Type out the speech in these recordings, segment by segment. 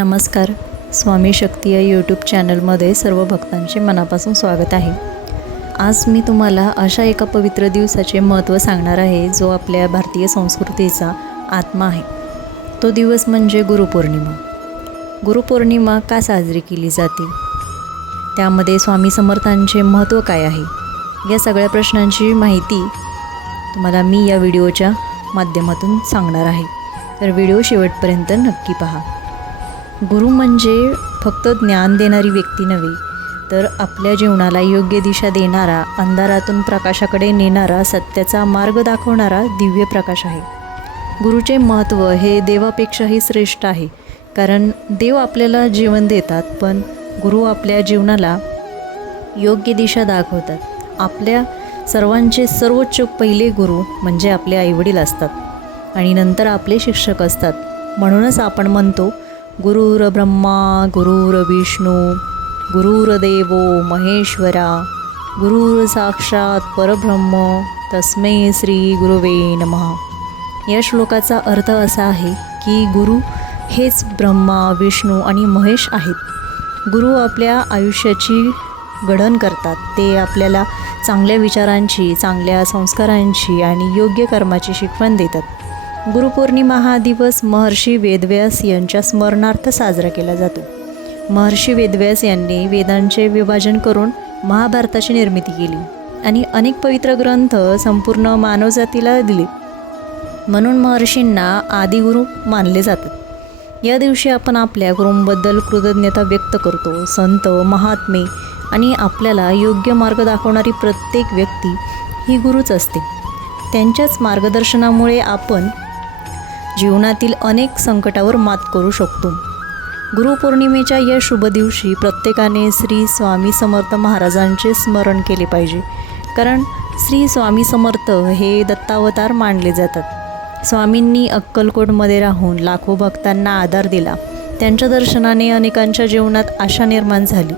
नमस्कार. स्वामी शक्ती या यूट्यूब चॅनलमध्ये सर्व भक्तांचे मनापासून स्वागत आहे. आज मी तुम्हाला अशा एका पवित्र दिवसाचे महत्त्व सांगणार आहे जो आपल्या भारतीय संस्कृतीचा आत्मा आहे. तो दिवस म्हणजे गुरुपौर्णिमा. गुरुपौर्णिमा का साजरी केली जाते, त्यामध्ये स्वामी समर्थांचे महत्त्व काय आहे, या सगळ्या प्रश्नांची माहिती तुम्हाला मी या व्हिडिओच्या माध्यमातून सांगणार आहे. तर व्हिडिओ शेवटपर्यंत नक्की पहा. गुरु म्हणजे फक्त ज्ञान देणारी व्यक्ती नव्हे, तर आपल्या जीवनाला योग्य दिशा देणारा, अंधारातून प्रकाशाकडे नेणारा, सत्याचा मार्ग दाखवणारा दिव्य प्रकाश आहे. गुरुचे महत्त्व हे देवापेक्षाही श्रेष्ठ आहे, कारण देव आपल्याला जीवन देतात, पण गुरु आपल्या जीवनाला योग्य दिशा दाखवतात. आपल्या सर्वांचे सर्वोच्च पहिले गुरु म्हणजे आपले आईवडील असतात आणि नंतर आपले शिक्षक असतात. म्हणूनच आपण म्हणतो, गुरुर ब्रह्मा गुरुर विष्णू गुरुर्देवो महेश्वरा गुरुर साक्षात परब्रह्म तस्मै श्री गुरुवे नमः. या श्लोकाचा अर्थ असा आहे की गुरु हेच ब्रह्मा, विष्णू आणि महेश आहेत. गुरु आपल्या आयुष्याची घडण करतात. ते आपल्याला चांगल्या विचारांची, चांगल्या संस्कारांची आणि योग्य कर्माची शिकवण देतात. गुरुपौर्णिमा हा दिवस महर्षी वेदव्यास यांच्या स्मरणार्थ साजरा केला जातो. महर्षी वेदव्यास यांनी वेदांचे विभाजन करून महाभारताची निर्मिती केली आणि अनेक पवित्र ग्रंथ संपूर्ण मानवजातीला दिले. म्हणून महर्षींना आदिगुरु मानले जातात. या दिवशी आपण आपल्या गुरूंबद्दल कृतज्ञता व्यक्त करतो. संत, महात्मे आणि आपल्याला योग्य मार्ग दाखवणारी प्रत्येक व्यक्ती ही गुरुच असते. त्यांच्याच मार्गदर्शनामुळे आपण जीवनातील अनेक संकटावर मात करू शकतो. गुरुपौर्णिमेच्या या शुभ दिवशी प्रत्येकाने श्री स्वामी समर्थ महाराजांचे स्मरण केले पाहिजे, कारण श्री स्वामी समर्थ हे दत्तावतार मानले जातात. स्वामींनी अक्कलकोटमध्ये राहून लाखो भक्तांना आधार दिला. त्यांच्या दर्शनाने अनेकांच्या जीवनात आशा निर्माण झाली.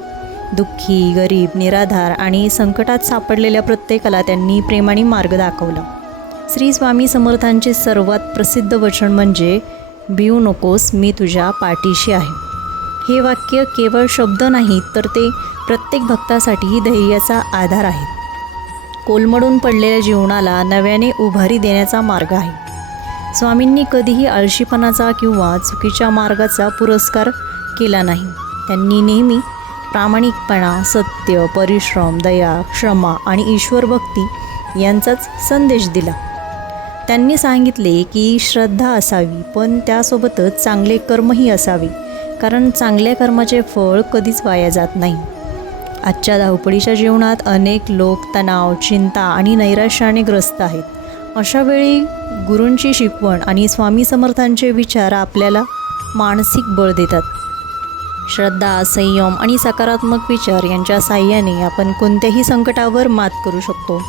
दुःखी, गरीब, निराधार आणि संकटात सापडलेल्या प्रत्येकाला त्यांनी प्रेमाने मार्ग दाखवला. श्री स्वामी समर्थांचे सर्वात प्रसिद्ध वचन म्हणजे भिवू नकोस, मी तुझ्या पाठीशी आहे. हे वाक्य केवळ शब्द नाही, तर ते प्रत्येक भक्तासाठी धैर्याचा आधार आहे. कोलमडून पडलेल्या जीवनाला नव्याने उभारी देण्याचा मार्ग आहे. स्वामींनी कधीही आळशीपणाचा किंवा चुकीच्या मार्गाचा पुरस्कार केला नाही. त्यांनी नेहमी प्रामाणिकपणा, सत्य, परिश्रम, दया, क्षमा आणि ईश्वर भक्ती यांचाच संदेश दिला. त्यांनी सांगितले की श्रद्धा असावी, पण त्यासोबतच चांगले कर्मही असावे, कारण चांगल्या कर्माचे फळ कधीच वाया जात नाही. आजच्या धावपळीच्या जीवनात अनेक लोक तणाव, चिंता आणि नैराश्याने ग्रस्त आहेत. अशावेळी गुरूंची शिकवण आणि स्वामी समर्थांचे विचार आपल्याला मानसिक बळ देतात. श्रद्धा, संयम आणि सकारात्मक विचार यांच्या साहाय्याने आपण कोणत्याही संकटावर मात करू शकतो.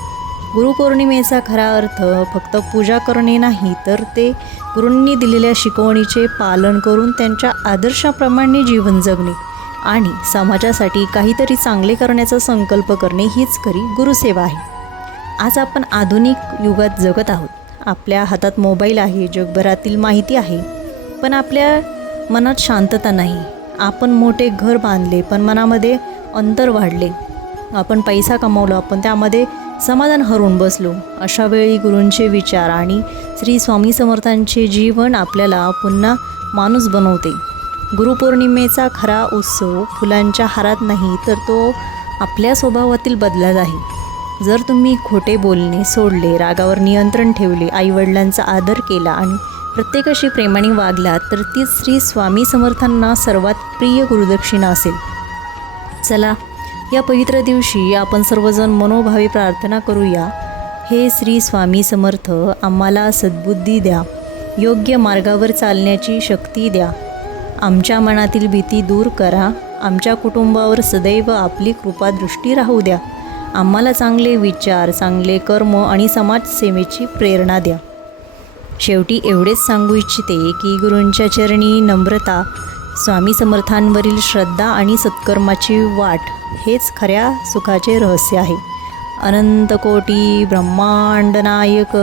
गुरुपौर्णिमेचा खरा अर्थ फक्त पूजा करणे नाही, तर ते गुरूंनी दिलेल्या शिकवणीचे पालन करून त्यांच्या आदर्शाप्रमाणे जीवन जगणे आणि समाजासाठी काहीतरी चांगले करण्याचा संकल्प करणे हीच खरी गुरुसेवा आहे. आज आपण आधुनिक युगात जगत आहोत. आपल्या हातात मोबाईल आहे, जगभरातील माहिती आहे, पण आपल्या मनात शांतता नाही. आपण मोठे घर बांधले, पण मनामध्ये अंतर वाढले. आपण पैसा कमावला, पण त्यामध्ये समाधान हरवून बसलो. अशा वेळी गुरूंचे विचार आणि श्री स्वामी समर्थांचे जीवन आपल्याला पुन्हा माणूस बनवते. गुरुपौर्णिमेचा खरा उत्सव फुलांच्या हारात नाही, तर तो आपल्या स्वभावातील बदलात आहे. जर तुम्ही खोटे बोलणे सोडले, रागावर नियंत्रण ठेवले, आईवडिलांचा आदर केला आणि प्रत्येकाशी प्रेमाने वागलात, तर ती श्री स्वामी समर्थांना सर्वात प्रिय गुरुदक्षिणा असेल. चला, या पवित्र दिवशी आपण सर्वजण मनोभावे प्रार्थना करूया. हे श्री स्वामी समर्थ, आम्हाला सद्बुद्धी द्या, योग्य मार्गावर चालण्याची शक्ती द्या. आमच्या मनातील भीती दूर करा. आमच्या कुटुंबावर सदैव आपली कृपादृष्टी राहू द्या. आम्हाला चांगले विचार, चांगले कर्म आणि समाजसेवेची प्रेरणा द्या. शेवटी एवढेच सांगू इच्छिते की गुरूंच्या चरणी नम्रता, स्वामी समर्थांवरील श्रद्धा आणि सत्कर्माची वाट हेच खऱ्या सुखाचे रहस्य आहे. अनंत कोटी ब्रह्मांड नायक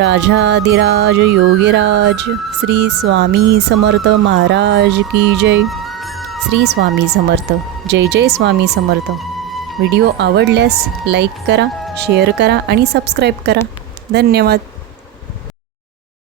राजाधिराज योगीराज श्री स्वामी समर्थ महाराज की जय. श्री स्वामी समर्थ. जय जय स्वामी समर्थ. व्हिडिओ आवडल्यास लाईक करा, शेअर करा आणि सबस्क्राईब करा. धन्यवाद.